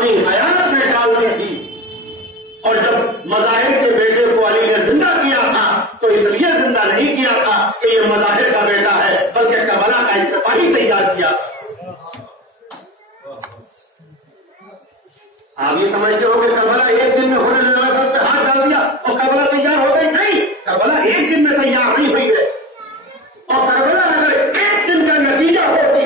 अपनी हयात में डालनी थी। और जब मज़ाहिर के बेटे को अली ने जिंदा किया था तो इसलिए जिंदा नहीं किया था कि ये मज़ाहिर का बेटा है, बल्कि करबला का एक सिपाही तैयार किया। आप ये समझते हो कि करबला एक दिन में होने लगा पे हाथ डाल दिया और करबला तैयार हो गई? नहीं, करबला एक दिन में तैयार नहीं हुई है। और करबला अगर एक दिन का नतीजा होती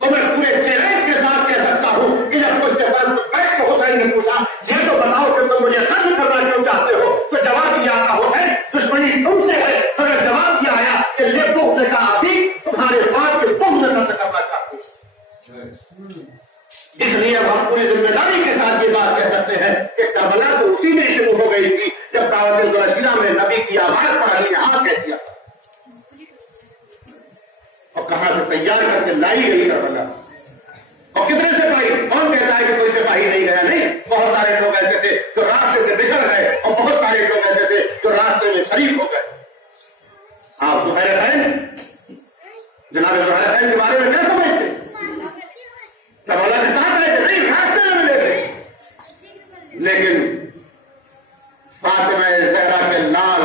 तो मैं पूरे चैलेंज के साथ कह सकता हूं कि जब कुछ के साथ बैठ के हुसैन ने पूछा ये तो बताओ कि तुम मुझे कत्ल करना क्यों चाहते हो, तो जवाब दिया था हुसैन दुश्मनी तुमसे है। अगर जवाब दिया आया कि ले बुग़्ज़ से कहा थी तुम्हारे बाप के बुग़्ज़ में कत्ल करना चाहते हो। इसलिए अब हम पूरी जिम्मेदारी के साथ ये बात कह सकते हैं कि करबला तो उसी में शुरू हो गई थी जब दावत रशीदा में नबी की आवाज पर अली ने हाँ कह दिया और कहां से तैयार करके लाई गई करबला। और कितने सिपाही? कौन कहता है कि कोई सिपाही नहीं गया? नहीं, बहुत सारे लोग ऐसे थे जो रास्ते से बिछड़ गए और बहुत सारे लोग ऐसे थे जो रास्ते में शरीक हो गए। आप ज़ुहैर जनाब ज़ुहैर के बारे में क्या समझते? करबला के साथ रहे थे? नहीं, रास्ते में मिले थे। लेकिन फातिमा ज़हरा के लाल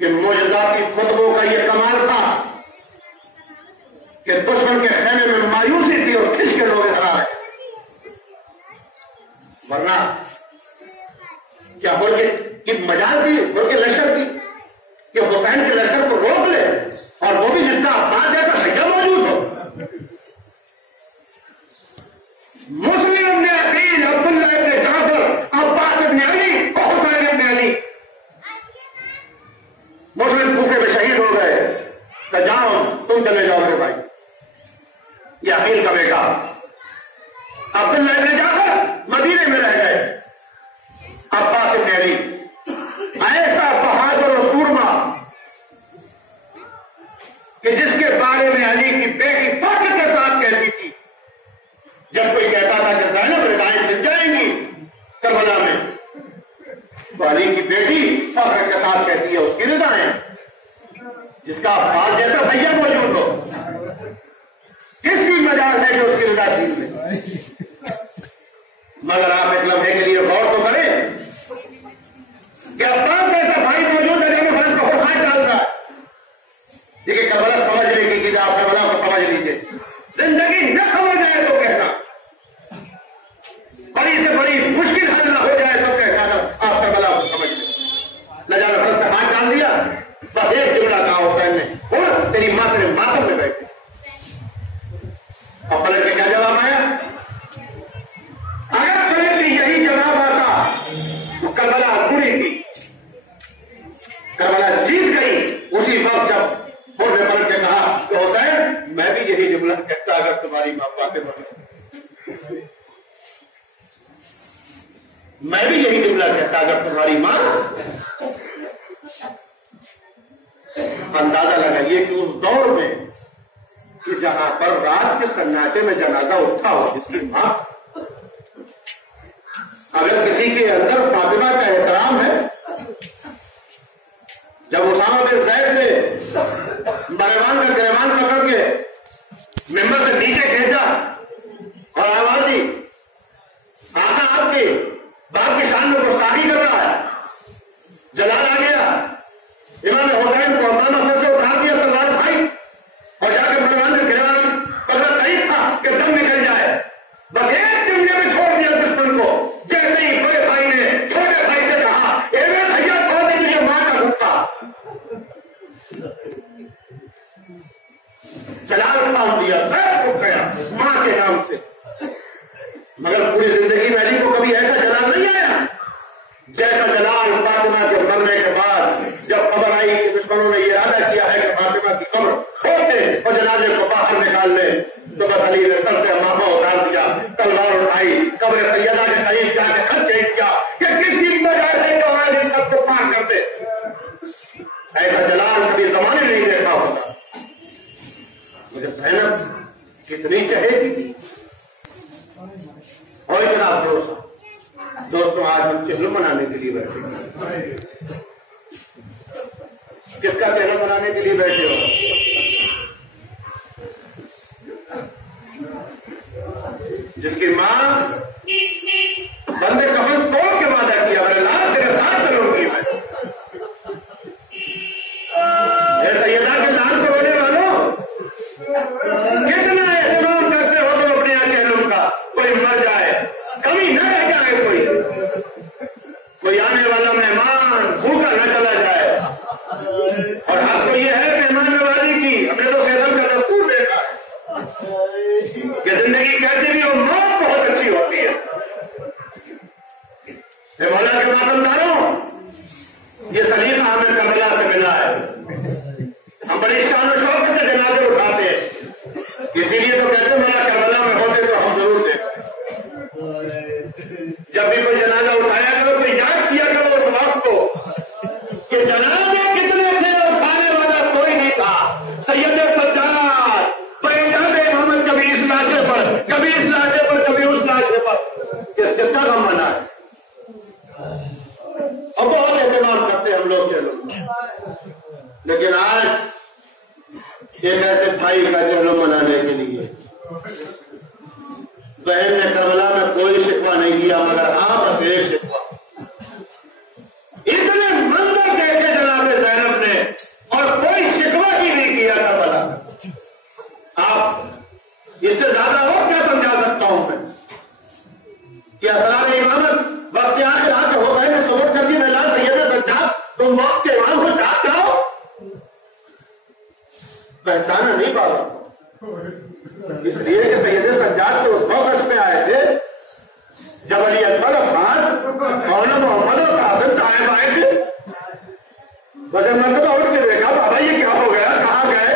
के मोजज़ाती खुतबों का यह कमाल था कि दुश्मन के खेमे में मायूसी थी और खिंच के लोग इधर आ रहे। वरना क्या बोल के मजाल थी, बोल के लश्कर थी कि हुसैन के लश्कर को रोक ले और वो भी जिसका अब्बास जैसा भैया मौजूद हो। मुस्लिम इब्न अकील, अब्दुल्लाह इब्न जाफर, अब्बास इब्न अली और हुसैन इब्न अली मुस्लिम भूखे में शहीद हो गए। तो जाओ तुम चले जाओ रे भाई। ये अकील का बेटा अब्दुल्लाह इब्न जाफर मदीने में रह गए। अब्बास इब्न अली ऐसा बहादुर और सूरमा कि जिसके बारे में अली की बेटी फख्र के साथ कहती थी, जब कोई कहता था कि ज़ैनब रिदाएं सिल जाएंगी करबला में, तो अली की बेटी फख्र के साथ कहती है उसकी रिदाएं, जिसका बाप जैसा भैया मौजूद हो। किसकी मजाल है जो उसकी रिदा छीन ले? मगर आप एक लम्हे के लिए गौर तो करें कि अब्बास जैसा भाई मौजूद है लेकिन फर्ज को हाथ डाल रहा है। देखिए करबला समझने की चीज, आप करबला को समझ लीजिए। जिंदगी न समझ आए तो कहना, बड़ी से बड़ी मुश्किल हल न हो जाए तो कहना आप करबला को समझ लें। न जाने फर्ज पे हाथ डाल दिया, बस एक जुमला कहा हुसैन ने, और तेरी मां तेरे मातम में बैठी। और पलट के क्या जवाब आया? अगर पलट के यही जवाब आता तो करबला बुरी थी, करबला जीत गई। उसी वक्त जब ने पलट के कहा तो हुसैन मैं भी यही जुमला कहता अगर तुम्हारी मां फातिमा, मैं भी यही जुमला कहता अगर तुम्हारी मां। अंदाजा लगाइए कि उस दौर में कि जहां पर रात के सन्नाटे में जनाजा उठा हो जिसकी मां, अगर किसी के अंदर फातिमा का एहतराम है, जब उसामा बिन ज़ैद से बरवान का गिरवान पकड़ के मेंबर से नीचे भेजा और आवाज दी आका आपके बाप की शान में गुस्ताखी कर रहा है, जलाल आ गया, इमाम हुसैन को अमाना सर से उठा दिया तलवार भाई और जाकर बरवान का गिरवान पकड़ करीब था कि दम निकल जाए, बस एक चिमटे में छोड़ दिया दुश्मन को। जैसे ही बड़े भाई ने छोटे भाई से कहा भैया छोड़ दीजिए मां का हुक्का, जलाल उठा दिया, पैर उठ गया मां के नाम से। मगर पूरी जिंदगी में अली को कभी ऐसा जलाल नहीं आया जैसा जलाल फातिमा के मरने के बाद जब खबर आई कि दुश्मनों ने इरादा किया है कि फातिमा की कब्र खोद दे और जनाजे को बाहर निकाल ले, तो बस अली ने सर से मामा उतार दिया, तलवार उठाई, कब्र सैयदा के करीब जाके खत चेक किया कि किसी मजाल है तो आज इस सब को पार कर दे। ऐसा जलाल कभी जमाने नहीं देखा होगा। मुझे ज़ैनब कितनी चहेती और इतना भरोसा। दोस्तों आज हम चेहरा मनाने के लिए बैठे हैं। किसका चेहरा मनाने के लिए बैठे हो? जिसकी मां बंदे कफन तोड़ के वादा किया, मेरे लाल तेरे साथ चलूंगी मैं। सैयदा के लाल को रोने वालों, कितना एहतराम करते हो तुम अपने चेहरों का। कोई मर जाए, कमी न रह जाए, कोई आने वाला मेहमान भूखा न चला जाए। और हक तो ये है मेहमान नवाजी की। हमने तो फैसल का दस्तूर देखा कि जिंदगी कैसे भी हो, मौत बहुत अच्छी होती है। मौला के मातमदारों, ये सलीका हमें करबला से मिला है। हम बड़ी शान और शौक से जनाजे उठाते हैं, इसीलिए तो कहते हैं मौला करबला में होते तो हम जरूर थे। जब भी कोई जनाजा उठाया करो तो याद किया करो उस वक्त को कि जनाजे कितने थे और खाने वाला कोई नहीं था। सैयद सज्जाद पैजाबे मोहम्मद कभी इस लाशे पर, कभी इस लाशे पर, कभी उस लाशे पर। किसका गम मना है? अब बहुत एहतमाम करते हम लोग के लोग, लेकिन आज एक ऐसे भाई का जन्म मनाने के लिए बहन ने करबला में कोई शिकवा नहीं किया, मगर हाँ बस एक शिकवा। इतने मंजर देखे जनाबे ज़ैनब ने और कोई शिकवा ही नहीं किया करबला। आप इससे ज्यादा और क्या समझा सकता हूं मैं कि असरार इमामत वक्त आखिर हाथ हो गए, सबूत कर दी मेला सैयद सज्जाद, तुम वक्त के इमाम को चाहते हो, पहचाना नहीं पाओ। इसलिए कि सैयद सज्जाद तो उस वक्त में आए थे जब अली अकबर अब्बास मौलाना मोहम्मद और कासिम तायब आए थे। वजह मतलब उठ के देखा, बाबा ये क्या हो गया, कहाँ गए?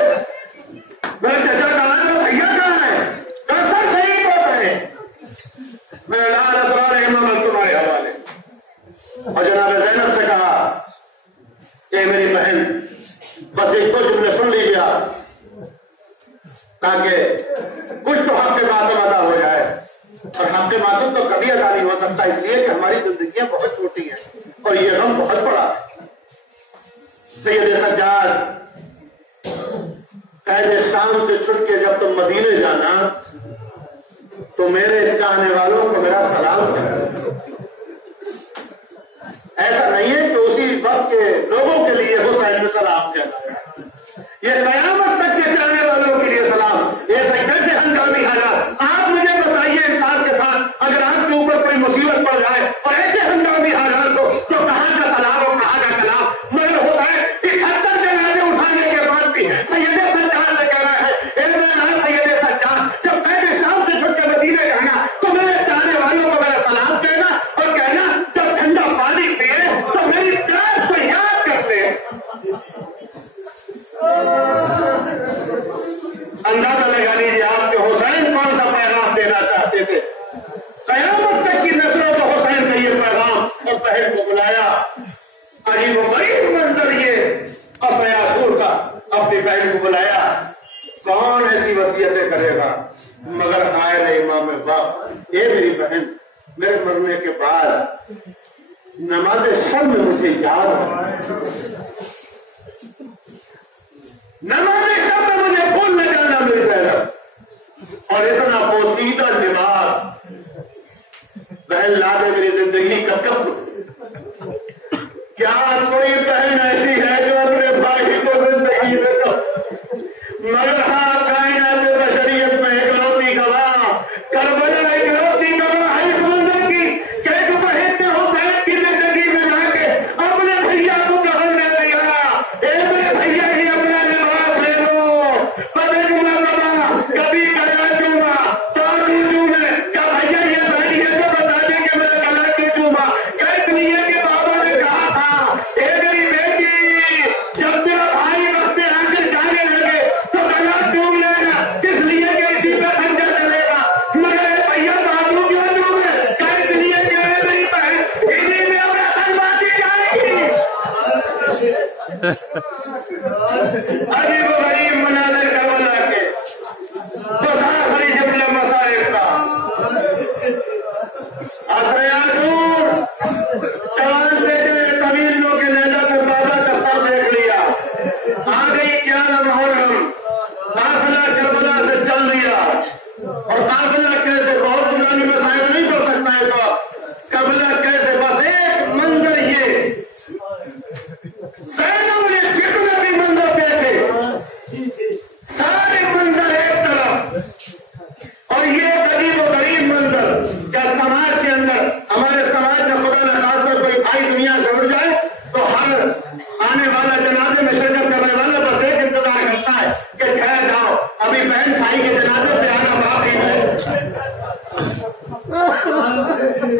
मेरे चाचा कहाँ है, भैया कहाँ है? सब शहीद हो गए। मैं लाल असरार इमामत तुम्हारे हवाले। और जनाब ज़ैनब से कहा कि मेरी बहन बस एक दो जुमले सुन लीजिए ताकि कुछ तो हक के मातम अदा हो जाए। और हक के मातम तो कभी अदा नहीं हो सकता, इसलिए कि हमारी जिंदगियां बहुत छोटी हैं और ये गम बहुत बड़ा है। सैयद सज्जाद कहते शाम से छुट के जब तुम मदीने जाना तो मेरे चाहने वालों को मेरा सलाम करना। ऐसा नहीं है कि उसी वक्त के लोगों के लिए हुसैन में सलाम कहना, ये कयामत तक के चाहने वालों के लिए सलाम। ये कैसे हंगामी हालात, आप मुझे बताइए इंसान के साथ अगर आपके ऊपर कोई मुसीबत पड़ जाए और ऐसे हंगामी हालात हो तो कहाँ का सलाम और कहाँ का कलाम। मगर हुसैन 71 जनाजे उठाने के बाद भी सैयद सज्जाद से कह रहा है, सैयद सज्जाद जब कहते शाम से छुट के मदीने जाना तो मेरे चाहने वालों को मेरा सलाम कहना और कहना जब ठंडा पानी पिए तो मेरी प्यास को याद करते। अंदाजा लगा लीजिए आपके हुसैन कौन सा पैगाम देना चाहते थे। कयामत तक की नस्लों को हुसैन ने ये पैगाम और बहन को बुलाया। अजीब गरीब मंजर ये अपयासूर का अपनी बहन को बुलाया। कौन ऐसी वसीयतें करेगा मगर आए इमाम बाप, ये मेरी बहन मेरे मरने के बाद नमाज शब में मुझे याद है, नमाज शब में मुझे भूल न जाना मिल जाएगा। और इतना पोसीदा लिबास बहन ला दे मेरी जिंदगी का कब। क्या कोई बहन ऐसी है जो अपने भाई को जिंदगी में तो मगर हाँ कायनात बशरियत में इकलौती गवाह करबला इकलौती गवाह है इस मंजर की कि एक बहन ने हुसैन की जिंदगी में जाके अपने भैया को कफन दे दिया। मेरे भैया ही अपना लिबास ले लो, पदेगा बाबा कभी गला चूमा तो चूमे क्या भैया ये सारी है तो बता दें कि मेरा गला क्यों चूमा। इसलिए कि बाबा ने कहा था मेरी बेटी जब तेरा भाई वक्त आकर जाने लगे तो गला चूम लेना, इसलिए कि इसी का खंजर चलेगा। मगर भैया बाबू क्यों चूमे, इसलिए कि मेरी बहन इन्हीं में अपना सलमाती जाएगी। अजीब गरीब मनाने करबला के तो साखरी जुमले मसाइल का असर चांद देखने कबीलों के नेता ने बाबा का सर देख लिया। आ गई क्या मुहर्रम, काफिला करबला से चल दिया और काफिला कैसे बहुत जमाने में साहिब नहीं पढ़ सकता है तो करबला कैसे, बस एक मंजर ये सैनों ने जितने भी मंजर देखे सारे मंजर एक तरफ, और ये गरीब और गरीब मंजर क्या समाज के अंदर, हमारे समाज में खुदा न खासकर कोई भाई दुनिया से उड़ जाए तो हर आने वाला जनाजे में शिरकत करने वाला बस एक इंतजार करता है कि ठहर जाओ, अभी बहन भाई के जनाजे पे आना बाकी है,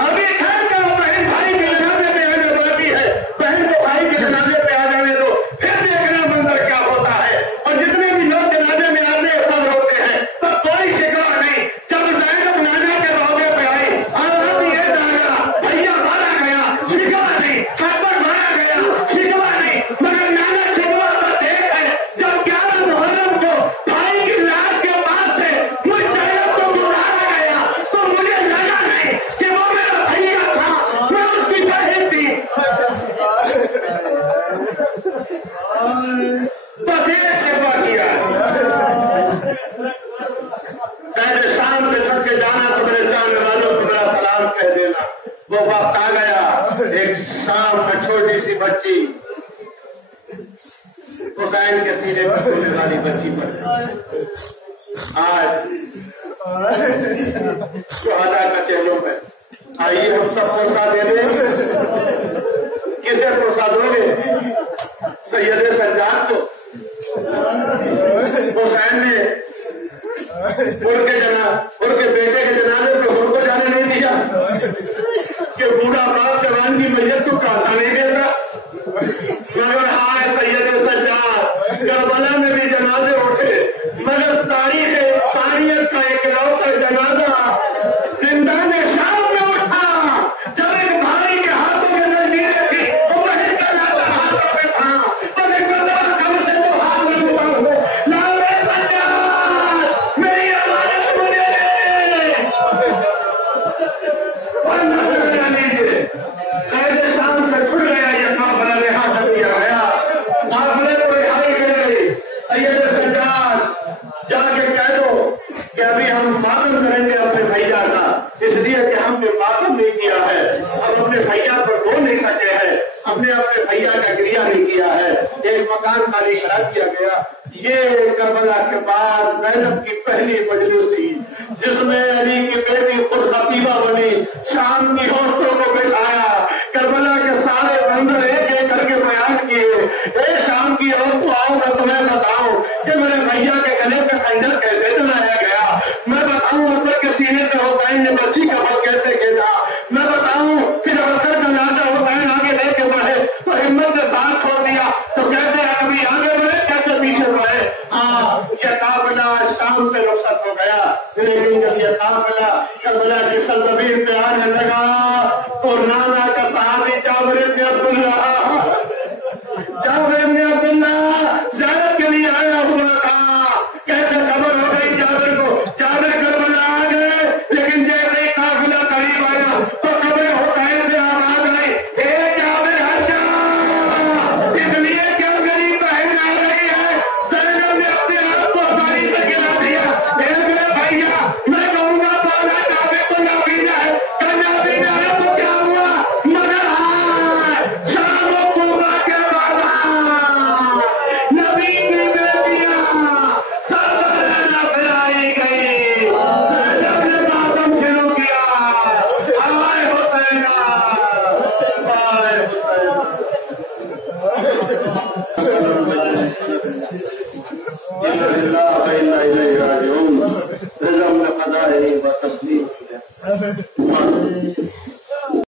अभी ठहर जाओ, बहन भाई के जनाजे पे आना बाकी है, बहन को भाई के जनाजे पे आ जाने दो, फिर देखना मंजर क्या होता है। और जितने भी लोग जनाजे में आते हैं सब रोते हैं, तो कोई शिकवा नहीं। जब ज़ैनब नाना के रोज़े पे आई, आवाज़ ये जागा, भैया मारा गया, शिकवा नहीं, अकबर मारा गया, शिकवा नहीं, मगर नाना शिकवा बस एक है, जब 11 मुहर्रम को भाई की लाश के पास से मुझ ज़ैनब को बुलाया गया तो मुझे लगा नहीं कि वो मेरा भैया था, मैं उसकी बहन थी। बस एक शिकवा किया, पहले शाम से छत के जाना तो मेरे सामने वालों को मेरा सलाम कह देना। वो वक्त आ गया, एक शाम में छोटी सी बच्ची हुसैन के सीने पर सोने वाली बच्ची पर आज शुहदा का चेहरों पे, आइए हम सब पुरसा दे दें। किसे पुरसा दोगे? सैयद सज्जाद को। हुसैन ने उनके बेटे के जनाजे पे उनको जाने नहीं दिया कि बूढ़ा बाप जवान की मैयत को काटा नहीं देता, मगर हाय सैयद सज्जाद करबला में भी जनाजे उठे, मगर तारीख का एक लौता जनाजा जिंदान शाम में उठा, जब एक भाई के हाथों में जंजीरें थी, वो बहन का लाशा हाथों में था, और एक बंदा कम से तो हाथ में छुपा हो, लाओ सज्जाद मेरी आवाज़ मुझे और नजर न लीजिए। कैद शाम से छुट गया ये काफिला, रिहा कर दिया गया, काफिले को रिहाई कर गई। सैयद सज्जाद जाके कह दो कि अभी हम मातम करेंगे अपने भैया का, इसलिए कि हमने मातम नहीं किया है, हम अपने भैया को रो नहीं सके हैं, हमने अपने भैया का क्रिया नहीं किया है, एक मकान खाली करा दिया गया। ये करबला के बाद ज़ैनब की पहली मजलिस थी जिसमें अली की बेटी खुद खतीबा बनी, शाम की औरतों को बिठाया, करबला के सारे मंजर एक एक करके बयान किए। ए शाम की औरतों आओ, मैं तुम्हें बताऊं कि मेरे भैया के गले पे खंजर कैसे चलाया गया, मैं बताऊं अकबर के सीने से हुसैन ने बच्ची का बल कैसे खेला, मैं बताऊं फिर अवसर का नाचा हुसैन आगे लेके बढ़े तो हिम्मत से साथ छोड़ दिया तो कैसे कभी आगे बढ़े कैसे पीछे बढ़े। हाँ, यह काफिला शाम से रुखसत हो गया, लेकिन जब यह काफिला करबला की सरजमीन पे आने लगा तो नाना का सहाबी जाबिर इब्न अब्दुल्ला ज़ैनब के लिए आया हुआ था। कैसे खबर हो गई जाबिर को? जाबिर करबला आ गए, लेकिन जैसे ही काफिला करीब आया तो कब्र हुसैन से आवाज आई, हे जाबिर हटा, इसलिए क्या मेरी बहन आ रही है। ज़ैनब ने अपने आप को पानी से गिरा दिया, हे मेरे भैया, मैं कहूँगा पाना जाबिर को नाबीना है, नाबीना है तो क्या हुआ, मगर शाम और कुबा के बाद नबी की बेटियां सब फैलाई गई, ज़ैनब ने मातम शुरू किया, हाय हुसैन, हाय हुसैन। इन्ना लिल्लाहि व इन्ना इलैहि राजिऊन।